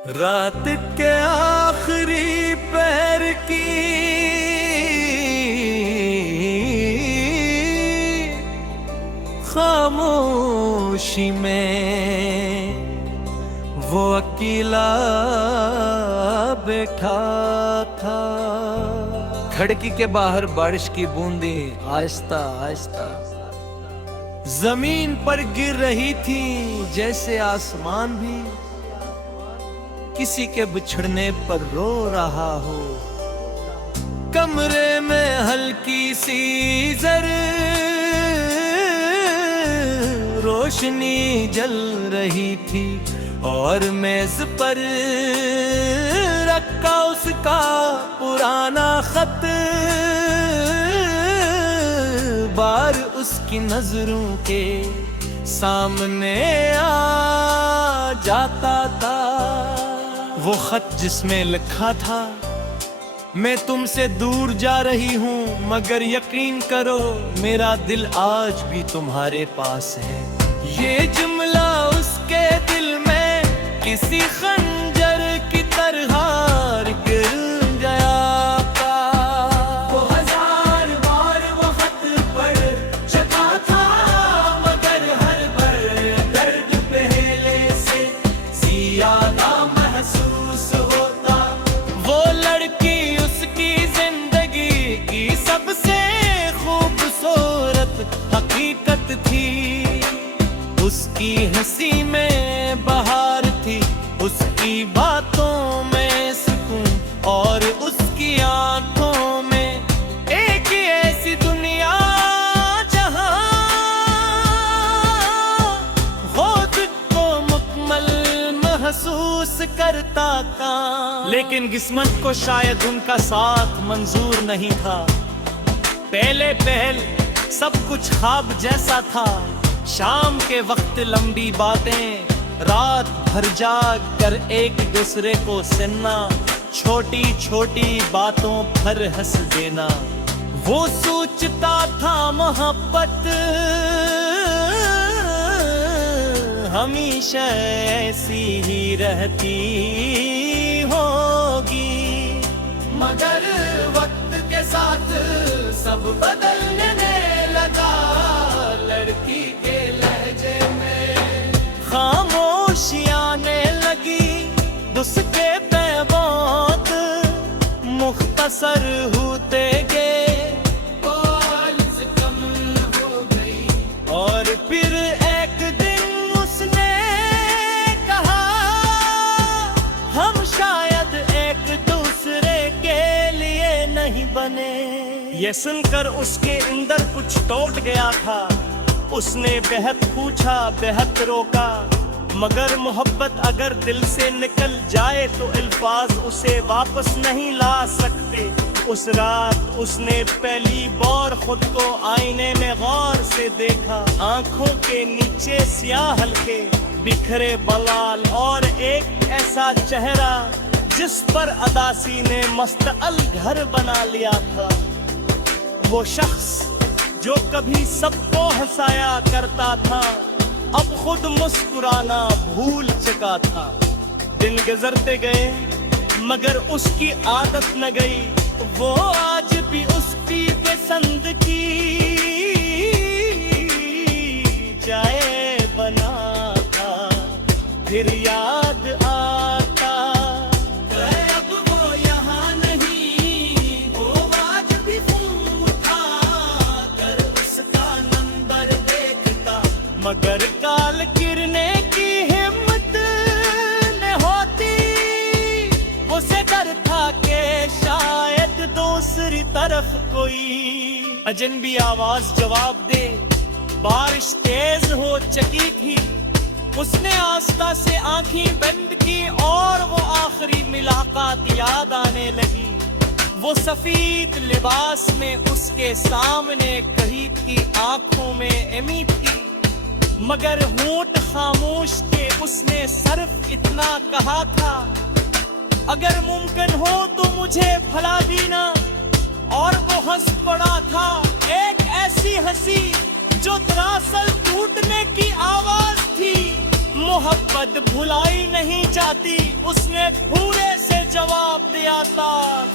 रात के आखिरी पहर की खामोशी में वो अकेला बैठा था। खिड़की के बाहर बारिश की बूंदें आहिस्ता आहिस्ता जमीन पर गिर रही थी, जैसे आसमान भी किसी के बिछड़ने पर रो रहा हो। कमरे में हल्की सी जर रोशनी जल रही थी और मेज पर रखा उसका पुराना खत बार उसकी नजरों के सामने आ जाता था। वो खत जिसमें लिखा था, मैं तुमसे दूर जा रही हूँ मगर यकीन करो मेरा दिल आज भी तुम्हारे पास है। ये जुमला उसके दिल में किसी खंजर की तरह गिर गया। वो हजार बार वो खत पढ़ चुका था मगर हर बार दर्द पहले से ज्यादा महसूस होता। वो लड़की उसकी जिंदगी की सबसे खूबसूरत हकीकत थी। उसकी हंसी में बहार थी, उसकी बातों में सुकून और उसकी आंखों में एक ही ऐसी दुनिया जहां खुद को मुकम्मल महसूस करता था। लेकिन किस्मत को शायद उनका साथ मंजूर नहीं था। पहले पहल सब कुछ ख्वाब जैसा था। शाम के वक्त लंबी बातें, रात भर जाग कर एक दूसरे को सुनना, छोटी छोटी बातों पर हंस देना। वो सोचता था मोहब्बत हमेशा ऐसी ही रहती होगी। मगर वक्त के साथ सब बदलने लगा। लड़की के लहजे में खामोशी आने लगी। उसके पैगाम मुख्तसर होते गए, कॉल्स कम हो गई और फिर एक दिन उसने कहा हम शायद एक दूसरे के लिए नहीं बने। ये सुनकर उसके अंदर कुछ टूट गया था। उसने बेहद पूछा, बेहद रोका, मगर मोहब्बत अगर दिल से निकल जाए तो अल्फाज उसे वापस नहीं ला सकते। उस रात उसने पहली बार खुद को आईने में गौर से देखा। आंखों के नीचे स्याह हल्के बिखरे बलाल और एक ऐसा चेहरा जिस पर अदासी ने मुस्तकिल घर बना लिया था। वो शख्स जो कभी सबको हंसाया करता था, अब खुद मुस्कुराना भूल चुका था। दिन गुजरते गए मगर उसकी आदत न गई। वो आज भी उसकी पसंद की चाय बनाता, फिर याद आता अब वो यहाँ नहीं। वो आज भी फोन उठाकर उसका नंबर देखता, मगर काल गिरने की हिम्मत न होती। उसे डर था कि शायद दूसरी तरफ कोई अजनबी आवाज जवाब दे। बारिश तेज हो चुकी थी। उसने आस्था से आंखें बंद की और वो आखिरी मुलाकात याद आने लगी। वो सफेद लिबास में उसके सामने खड़ी थी, आंखों में एमी थी मगर होंठ खामोश थे। उसने सिर्फ इतना कहा था, अगर मुमकिन हो तो मुझे भुला देना। और वो हंस पड़ा था, एक ऐसी हंसी जो दरअसल टूटने की आवाज थी। मोहब्बत मोहब्बत भुलाई नहीं जाती, उसने पूरे से जवाब दिया था।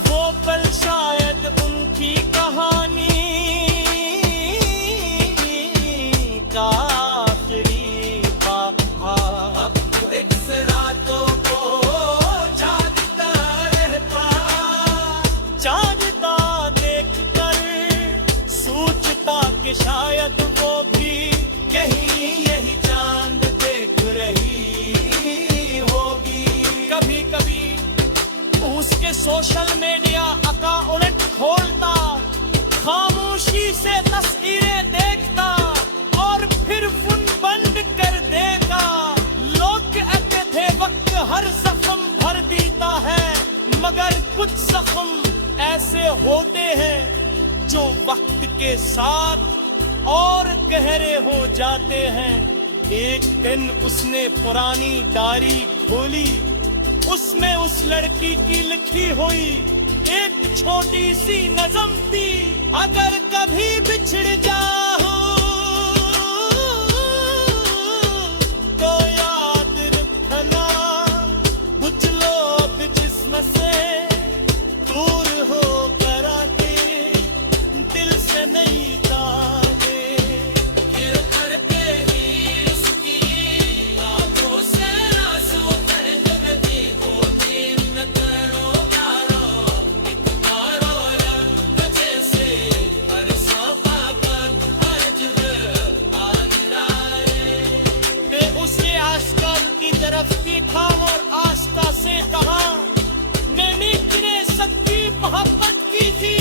वो पल शायद उनकी कहानी का आखिरी बात था। अब तो एक रातों को जागता रहता, जागता देखकर सोचता कि शायद वो भी कहीं यही चांद देख रही होगी। कभी कभी उसके सोशल मीडिया अकाउंट खोलता, खामोशी से तस्वीरें देखता और फिर फोन बंद कर देगा। लोग कहते थे वक्त हर जख्म भर देता है, मगर कुछ जख्म ऐसे होते हैं जो वक्त के साथ और गहरे हो जाते हैं। एक दिन उसने पुरानी डायरी खोली, उसमें उस लड़की की लिखी हुई एक छोटी सी नज़म थी। अगर कभी बिछड़ जाओ तो याद रखना, बुझ लो अब जिस्म से दूर हो कर आके, दिल से नहीं ताके। गिर करके ही उसकी आंखों से आंसू कर जब देखो, दिन करो यारो इतना रोया जैसे हर सौपा पर हर जगह आ गिरा है। उसे आसमान की तरफ देखा और आस्था से कहा, मैंने तेरे सच्ची मोहब्बत की थी,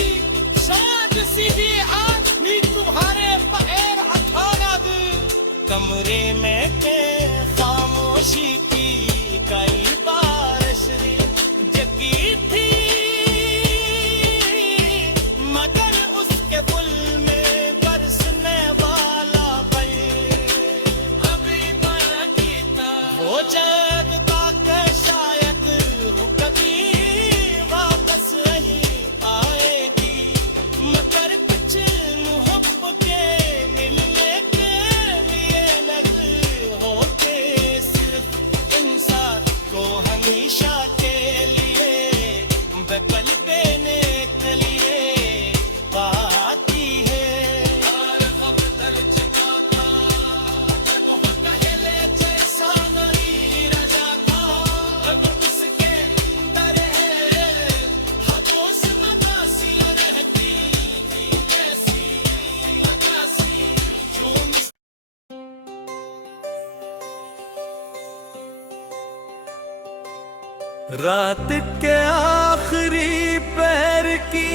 शायद सीधी आज भी तुम्हारे पैर हटाना दे। कमरे में के खामोशी की कई बारिश जगी थी, मगर उसके पुल में बरसने वाला पल अभी बाकी था। वो जगता के शायद वो कभी वापस नहीं आएगी, मगर कुछ मोहब्बत के मिलने के लिए लगे होते सिर्फ इंसान को हमेशा के लिए बकल देने के लिए बाती है। और खबर दर्ज था बहुत पहले जैसा नहीं रजा था, अब उसके अंदर है हबोस मनासी रहती थी जैसी लगासी जो रात के आखिरी पहर की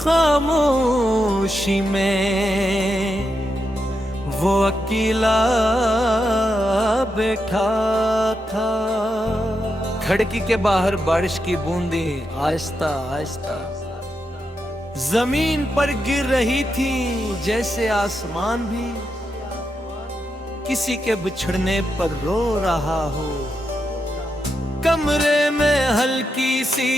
खामोशी में वो अकेला बैठा था। खिड़की के बाहर बारिश की बूंदें आहिस्ता आहिस्ता जमीन पर गिर रही थी, जैसे आसमान भी किसी के बिछड़ने पर रो रहा हो। कमरे में हल्की सी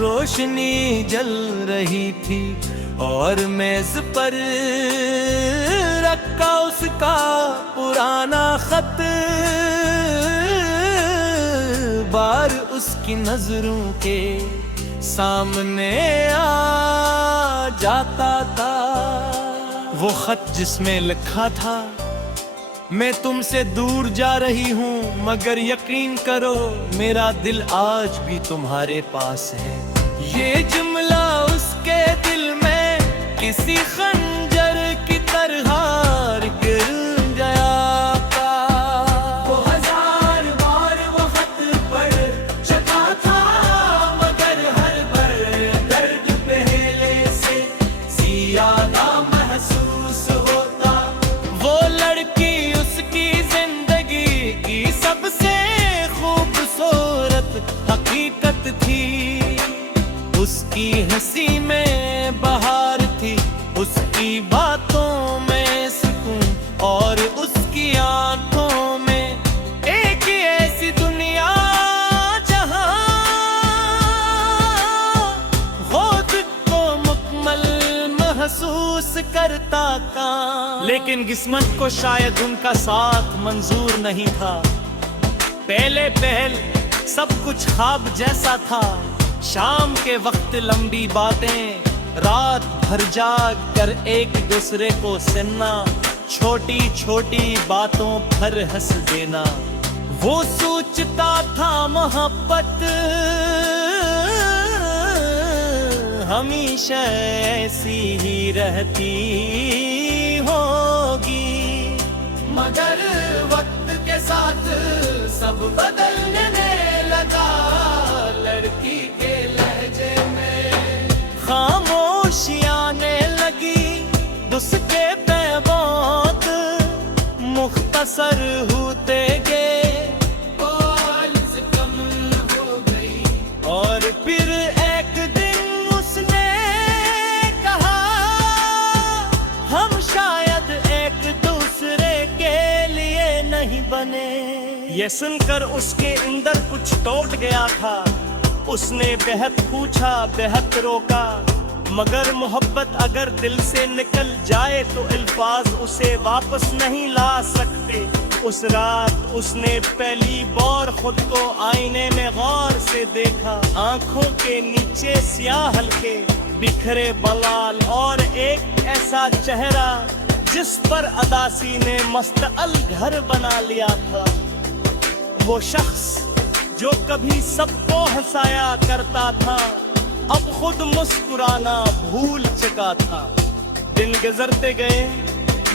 रोशनी जल रही थी और मेज पर रखा उसका पुराना खत बार उसकी नजरों के सामने आ जाता था। वो खत जिसमें लिखा था, मैं तुमसे दूर जा रही हूँ मगर यकीन करो मेरा दिल आज भी तुम्हारे पास है। ये जुमला उसके दिल में किसी खंजर की तरह गिर गया था। वो हजार बार वो खत पढ़ चुका था मगर हर बार दर्द पहले से ज्यादा महसूस होता। वो लड़की उसकी जिंदगी की सबसे खूबसूरत हकीकत थी। उसकी हंसी में बहार थी, उसकी बातों में सुकून और उसकी आंखों में एक ऐसी दुनिया जहां खुद को करता काम। लेकिन किस्मत को शायद उनका साथ मंजूर नहीं था। पहले सब कुछ ख्वाब जैसा था। शाम के वक्त लंबी बातें, रात भर जाग कर एक दूसरे को सुनना, छोटी छोटी बातों पर हंस देना। वो सोचता था मोहब्बत हमेशा ऐसी ही रहती होगी। मगर वक्त के साथ सब बदलने लगा। लड़की के लहजे में खामोशी आने लगी। उसके पैगाम मुख्तसर होते गए, कॉल्स कम हो गई। और फिर एक दिन उसने कहा, हम शायद एक दूसरे के लिए नहीं बने। ये सुनकर उसके अंदर कुछ टूट गया था। उसने बेहद पूछा, बेहद रोका, मगर मोहब्बत अगर दिल से निकल जाए तो अल्फाज उसे वापस नहीं ला सकते। उस रात उसने पहली बार खुद को आईने में गौर से देखा। आंखों के नीचे स्याह हल्के बिखरे बाल और एक ऐसा चेहरा जिस पर अदासी ने मुस्तकिल घर बना लिया था। वो शख्स जो कभी सबको हंसाया करता था, अब खुद मुस्कुराना भूल चुका था। दिन गुजरते गए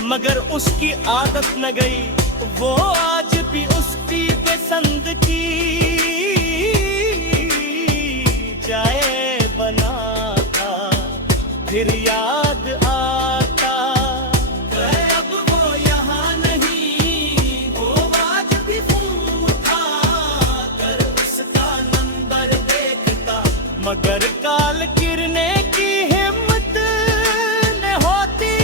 मगर उसकी आदत न गई। वो आज भी उसकी पसंद की चाय बनाता, फिर याद आता। अब वो यहाँ नहीं, वो आज भी फोन उठाकर उसका नंबर देखता। मगर काल गिरने की हिम्मत न होती।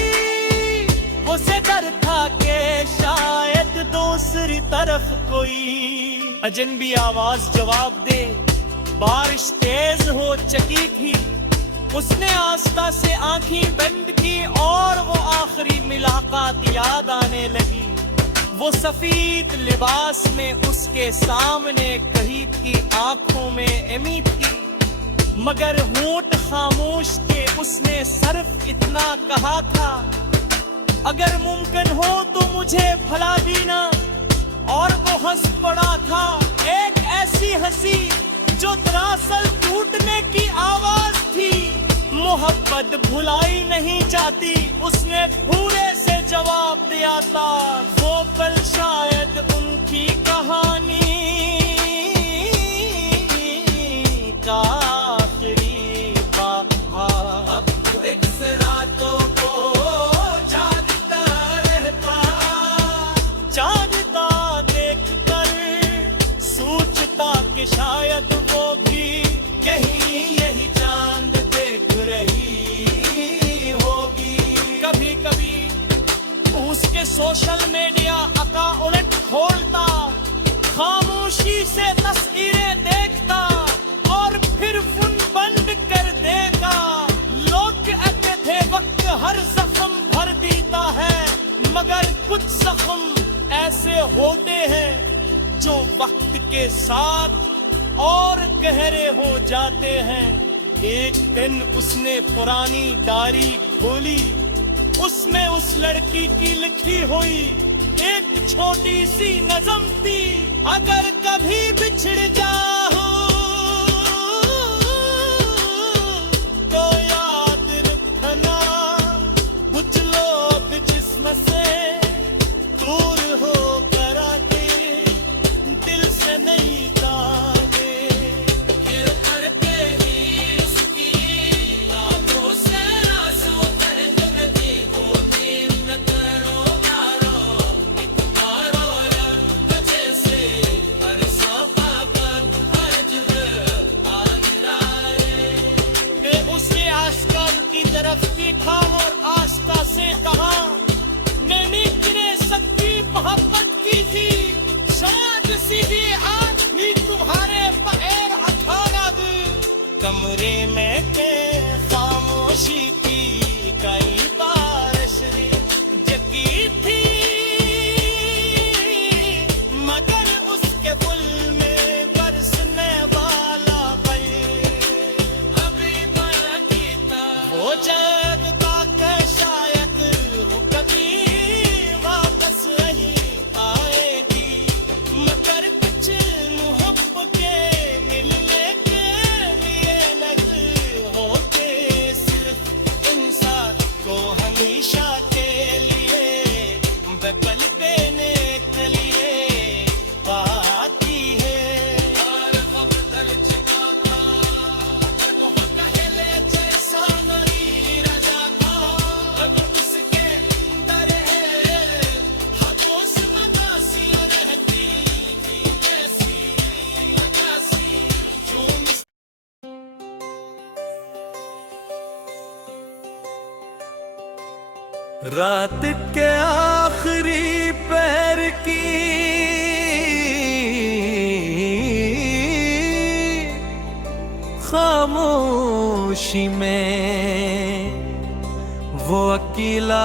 उसे डर था कि शायद दूसरी तरफ कोई अजनबी आवाज जवाब दे। बारिश तेज हो चुकी थी। उसने आस्था से आंखें बंद की और वो आखिरी मुलाकात याद आने लगी। वो सफेद लिबास में उसके सामने कही थी, आंखों में अमी थी, मगर होंठ खामोश थे। उसने सिर्फ इतना कहा था, अगर मुमकिन हो तो मुझे भुला देना। और वो हंस पड़ा था, एक ऐसी हंसी जो दरअसल टूटने की आवाज थी। मोहब्बत भुलाई नहीं जाती, उसने पूरे से जवाब दिया था। वो पल शायद उनकी कहानी का आखिरी बात था। अब तो एक रातों को जागता रहता, जागता देखकर सोचता कि शायद वो भी कहीं यही चांद देख रही होगी। कभी कभी उसके सोशल मीडिया अकाउंट खोलता, खामोशी से तस्वीरें देखता और फिर फोन बंद कर देगा। लोग कहते थे वक्त हर जख्म भर देता है, मगर कुछ जख्म ऐसे होते हैं जो वक्त के साथ और गहरे हो जाते हैं। एक दिन उसने पुरानी डायरी खोली, उसमें उस लड़की की लिखी हुई एक छोटी सी नज़म थी। अगर कभी बिछड़ जाओ तो याद रखना, बुझलो अब जिस्म से दूर हो कर आके दिल से नहीं ताके। फिर करके ही उसकी आंखों से आंसू कर जुग दी वो दिन न करो यारो, एक बारो रब जैसे हर सौका पर हर जुग आ गिराए। कि उसे आसमान की तरफ देखा और आस्था से कहा, मैंने तेरे सबकी मोहब्बत की थी, शायद सीधी आज भी तुम्हारे पैर अठाना दे। कमरे में के खामोशी की कई बार रात के आखिरी पहर की खामोशी में वो अकेला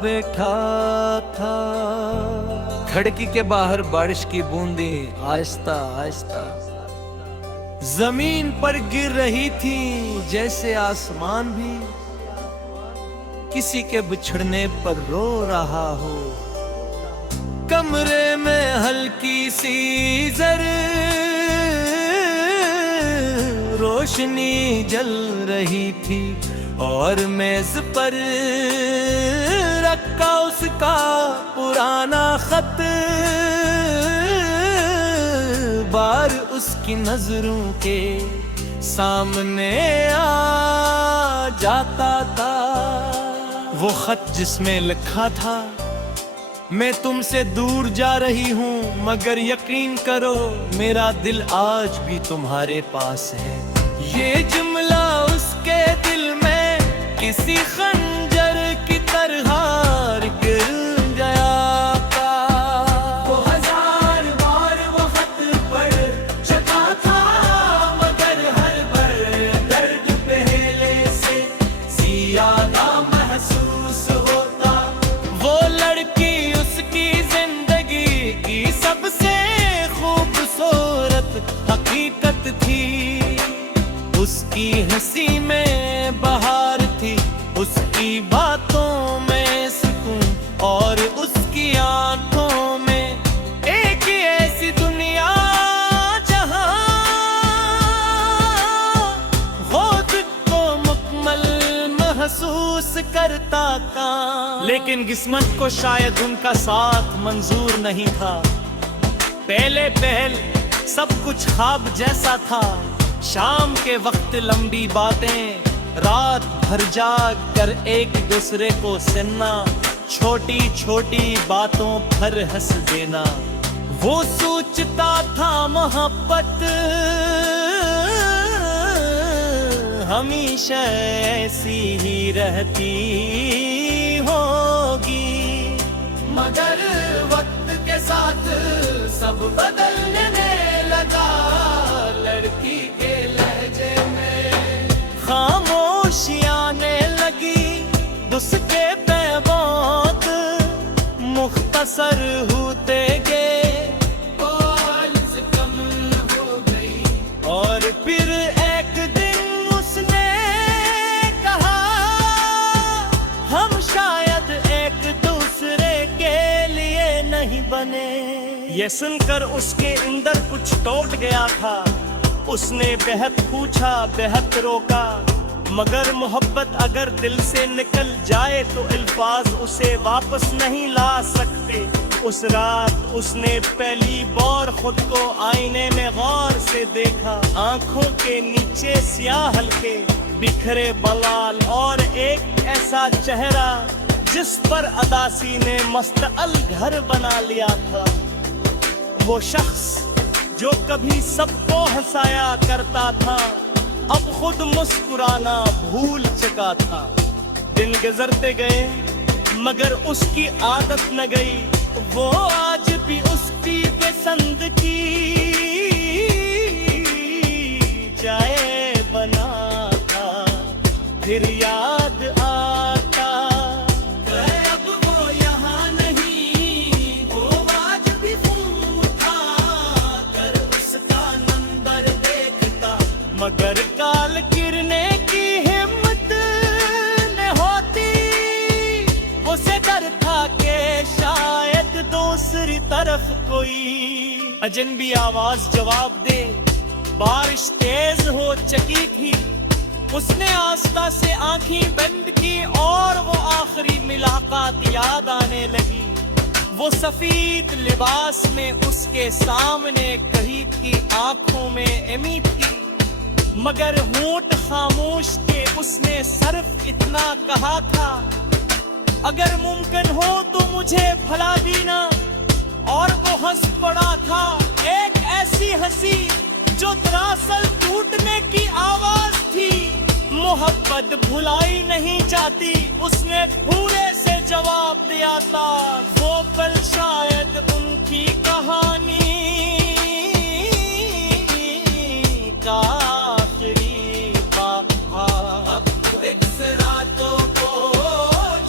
बैठा था। खिड़की के बाहर बारिश की बूंदें आहिस्ता आहिस्ता जमीन पर गिर रही थी, जैसे आसमान भी किसी के बिछड़ने पर रो रहा हो। कमरे में हल्की सी रोशनी जल रही थी और मेज पर रखा उसका पुराना खत बार उसकी नजरों के सामने आ जाता था। वो खत जिसमें लिखा था, मैं तुमसे दूर जा रही हूँ मगर यकीन करो मेरा दिल आज भी तुम्हारे पास है। ये जुमला उसके दिल में किसी खंजर की तरह गिर गया था। वो हजार बार वो खत पढ़ चुका था मगर हर बार दर्द पहले से ज्यादा महसूस होता। वो लड़की उसकी जिंदगी की सबसे खूबसूरत हकीकत थी। उसकी हंसी में बहार थी, उसकी बातों में सुकून और उसकी आंखों में एक ही ऐसी दुनिया जहां खुद को मुकम्मल महसूस करता था। लेकिन किस्मत को शायद उनका साथ मंजूर नहीं था। पहले पहल सब कुछ ख्वाब जैसा था। शाम के वक्त लंबी बातें, रात भर जाग कर एक दूसरे को सुनना, छोटी छोटी बातों पर हंस देना। वो सोचता था मोहब्बत हमेशा ऐसी ही रहती होगी। मगर वक्त के साथ सब बदलने लगा। लड़की के लहजे में खामोशी आने लगी। उसके पैगाम मुख्तसर होते गए, कॉल्स कम हो गई और फिर एक दिन उसने कहा हम शायद एक दूसरे के लिए नहीं बने। ये सुनकर उसके अंदर कुछ टूट गया था। उसने बेहद पूछा, बेहद रोका, मगर मोहब्बत अगर दिल से निकल जाए तो अल्फाज उसे वापस नहीं ला सकते। उस रात उसने पहली बार खुद को आईने में गौर से देखा। आंखों के नीचे स्याह हल्के बिखरे बाल और एक ऐसा चेहरा जिस पर अदासी ने मुस्तकिल घर बना लिया था। वो शख्स जो कभी सबको हंसाया करता था, अब खुद मुस्कुराना भूल चुका था। दिन गुजरते गए मगर उसकी आदत न गई। वो आज भी उसकी पसंद की चाय बनाता, फिर याद आता अब वो यहाँ नहीं। वो आज भी फोन उठाकर उसका नंबर देखता, मगर काल गिरने की हिम्मत न होती। उसे डर था कि शायद दूसरी तरफ कोई अजनबी आवाज जवाब दे। बारिश तेज हो चुकी थी। उसने आस्था से आंखें बंद की और वो आखिरी मुलाकात याद आने लगी। वो सफेद लिबास में उसके सामने खड़ी थी, आंखों में उम्मीद थी मगर होंठ खामोश थे। उसने सिर्फ इतना कहा था, अगर मुमकिन हो तो मुझे भुला देना। और वो हंस पड़ा था, एक ऐसी हंसी जो दरअसल टूटने की आवाज थी। मोहब्बत भुलाई नहीं जाती, उसने पूरे से जवाब दिया था। वो पल शायद उनकी कहानी का आखिरी बात था। अब तो एक रातों को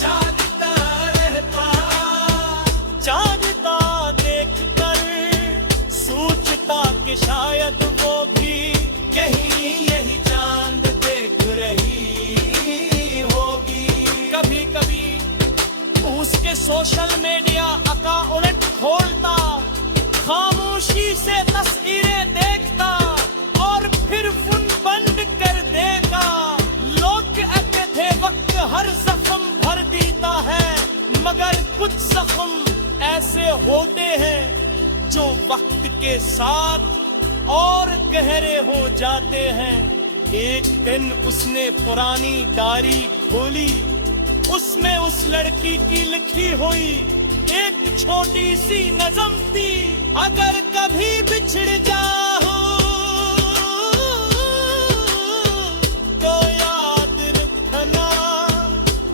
जागता रहता, जागता देखकर सोचता कि शायद वो भी कहीं यही चांद देख रही होगी। कभी कभी उसके सोशल मीडिया अकाउंट खोलता, खामोशी से तस्वीरें देखता और फिर फोन बंद कर देगा। लोग कहते थे वक्त हर जख्म भर देता है, मगर कुछ जख्म ऐसे होते हैं जो वक्त के साथ और गहरे हो जाते हैं। एक दिन उसने पुरानी डायरी खोली, उसमें उस लड़की की लिखी हुई एक छोटी सी नज़म थी। अगर कभी बिछड़ जाओ तो याद रखना,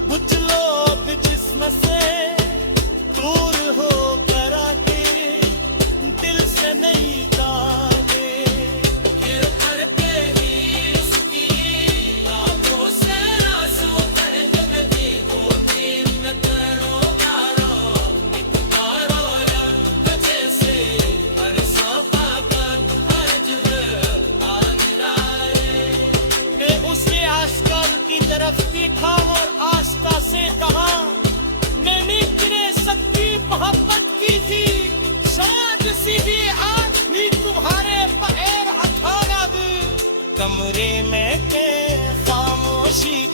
बुझलो अब जिस्म से दूर हो कर आके दिल से नहीं ताके। गिर करके ही उसकी आंखों से आंसू कर जब देखो दिन करो यारो, इतना रोया जैसे हर सौपा पर हर जुग आ गिराए। कि उसे आस्कर की तरफ देखा और आस्था से कहा, मैंने तेरे सबकी मोहब्बत की थी, शायद सीधी आज भी तुम्हारे पैर अचानक कमरे में के खामोशी